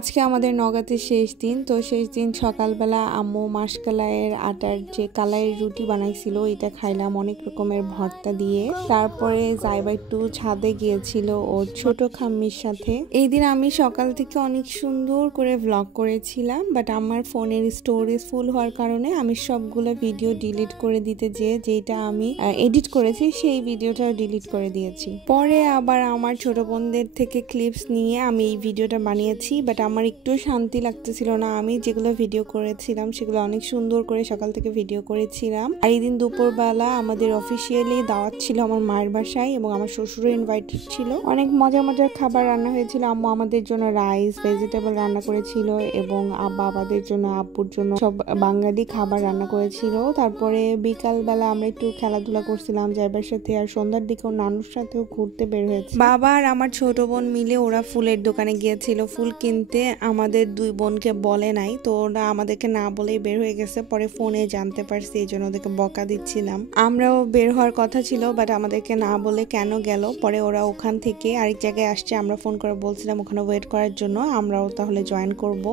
আজকে আমাদের নওগাঁতে শেষ দিন, তো শেষ দিন সকালবেলা আম্মু মাসকলাইয়ের আটার যে কালাইয়ের রুটি বানাইছিল এটা খাইলাম অনেক রকমের ভর্তা দিয়ে। তারপরে যাইবা একটু ছাদে গিয়েছিল ওর ছোট খাম্মির সাথে। এই দিন আমি সকাল থেকে অনেক সুন্দর করে ভ্লগ করেছিলাম, বাট আমার ফোনের স্টোরেজ ফুল হওয়ার কারণে আমি সবগুলো ভিডিও ডিলিট করে দিতে যেটা আমি এডিট করেছি সেই ভিডিওটাও ডিলিট করে দিয়েছি। পরে আবার আমার ছোট বোনদের থেকে ক্লিপস নিয়ে আমি এই ভিডিওটা বানিয়েছি, বাট আমার একটু শান্তি লাগতেছিল না। আমি যেগুলো ভিডিও করেছিলাম সেগুলো অনেক সুন্দর করে সকাল থেকে ভিডিও করেছিলাম। আর এই দিন দুপুরবেলা আমাদের অফিসিয়ালি দাওয়াত ছিল আমার মায়ের বাসায় এবং আমার শ্বশুরও ইনভাইটেড ছিল। অনেক মজার মজার খাবার রান্না হয়েছিল। আম্মু আমাদের জন্য রাইস ভেজিটেবল রান্না করেছিল এবং বাবাদের জন্য আব্বুর জন্য সব বাঙালি খাবার রান্না করেছিল। তারপরে বিকালবেলা আমরা একটু খেলাধুলা করছিলাম জাইবার সাথে, আর সন্ধ্যার দিকে ওর নানুর সাথেও ঘুরতে বের হয়েছে। বাবা আর আমার ছোট বোন মিলে ওরা ফুলের দোকানে গিয়েছিল ফুল কিনতে। আমাদের দুই বোনকে বলে নাই, তো ওরা আমাদেরকে না বলেই বের হয়ে গেছে। পরে ফোনে জানতে পারছি, এই জন্য ওদেরকে বকা দিচ্ছিলাম। আমরাও বের হওয়ার কথা ছিল, বাট আমাদেরকে না বলে কেন গেল। পরে ওরা ওখান থেকে আরেক জায়গায় আসছে, আমরা ফোন করে বলছিলাম ওখানে ওয়েট করার জন্য, আমরাও তাহলে জয়েন করবো।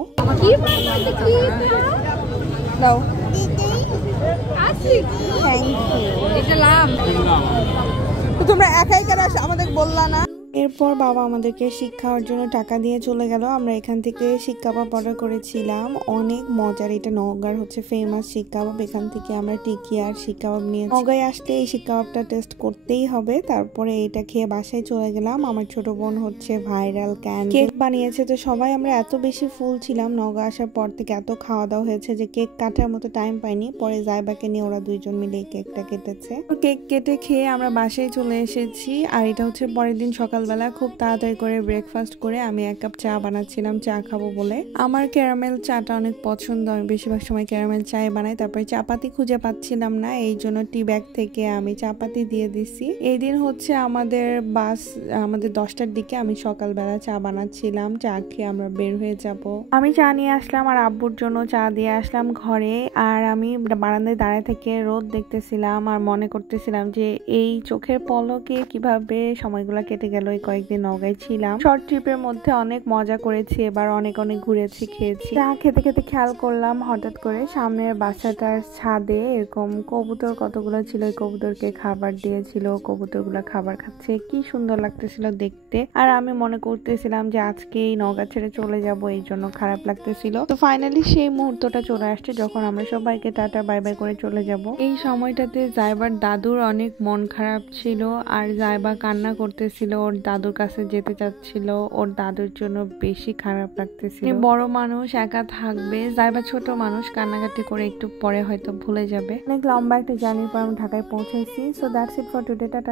তোমরা একাই কেন আমাদের বললা না? এরপর বাবা আমাদেরকে শিক খাওয়ার জন্য টাকা দিয়ে চলে গেল। আমরা এখান থেকে শিক কাবাব অর্ডার করেছিলাম, অনেক মজার। এটা নওগাঁর হচ্ছে ফেমাস শিক কাবাব। এখান থেকে আমরা টিকি আর শিক কাবাব নিয়েছি। নওগাঁয় আসলে এই শিক কাবাবটা টেস্ট করতেই হবে। তারপরে এটা খেয়ে বাসায় চলে গেলাম। আমার ছোট বোন হচ্ছে ভাইরাল কেক বানিয়েছে। তো সবাই আমরা এত বেশি ফুল ছিলাম, নওগাঁ আসার পর থেকে এত খাওয়া দাওয়া হয়েছে যে কেক কাটার মতো টাইম পাইনি। পরে জাইবাকে নিয়ে ওরা দুইজন মিলে এই কেকটা কেটেছে। কেক কেটে খেয়ে আমরা বাসায় চলে এসেছি। আর এটা হচ্ছে পরের দিন সকালবেলা খুব তাড়াতাড়ি করে ব্রেকফাস্ট করে আমি 1 কাপ চা বানাচ্ছিলাম চা খাবো বলে। আমার ক্যারামেল চাটা অনেক পছন্দ, আমি বেশিরভাগ সময় ক্যারামেল চাই বানাই। তারপরে চাপাতি খুঁজে পাচ্ছিলাম না, এই জন্য টি ব্যাগ থেকে আমি চাপাতি দিয়ে দিছি। এই দিন হচ্ছে আমাদের বাস আমাদের 10টার দিকে। আমি সকালবেলা চা বানাচ্ছিলাম, চা খেয়ে আমরা বের হয়ে যাব। আমি চা নিয়ে আসলাম আর আব্বুর জন্য চা দিয়ে আসলাম ঘরে। আর আমি বারান্দায় দাঁড়ায় থেকে রোদ দেখতেছিলাম আর মনে করতেছিলাম যে এই চোখের পলকে কিভাবে সময়গুলো কেটে গেল। কয়েকদিন নওগাঁয় ছিলাম, শর্ট ট্রিপের মধ্যে অনেক মজা করেছি, এবার অনেক ঘুরেছি, খেয়েছি। চা খেতে খেতে খেয়াল করলাম হঠাৎ করে সামনের বাসাটার ছাদে এরকম কবুতর কতগুলো ছিল, ওই কবুতরকে খাবার দিয়েছিল, কবুতরগুলো খাবার খাচ্ছে, কি সুন্দর লাগতেছিল দেখতে। আর আমি মনে করতেছিলাম যে আজকে এই নওগাঁ ছেড়ে চলে যাব, এই জন্য খারাপ লাগতেছিল। তো ফাইনালি সেই মুহূর্তটা চলে আসছে যখন আমরা সবাইকে টাটা বাই বাই করে চলে যাব। এই সময়টাতে জাইবার দাদুর অনেক মন খারাপ ছিল আর জাইবা কান্না করতেছিল, ওর দাদুর কাছে যেতে চাচ্ছিল, ওর দাদুর জন্য বেশি খারাপ লাগতেছিল। বড় মানুষ একা থাকবে, জাইবা ছোট মানুষ, কান্নাকাটি করে একটু পরে হয়তো ভুলে যাবে। অনেক লম্বা একটা জার্নির পর আমি ঢাকায় পৌঁছেছি। So that's it for today, tata.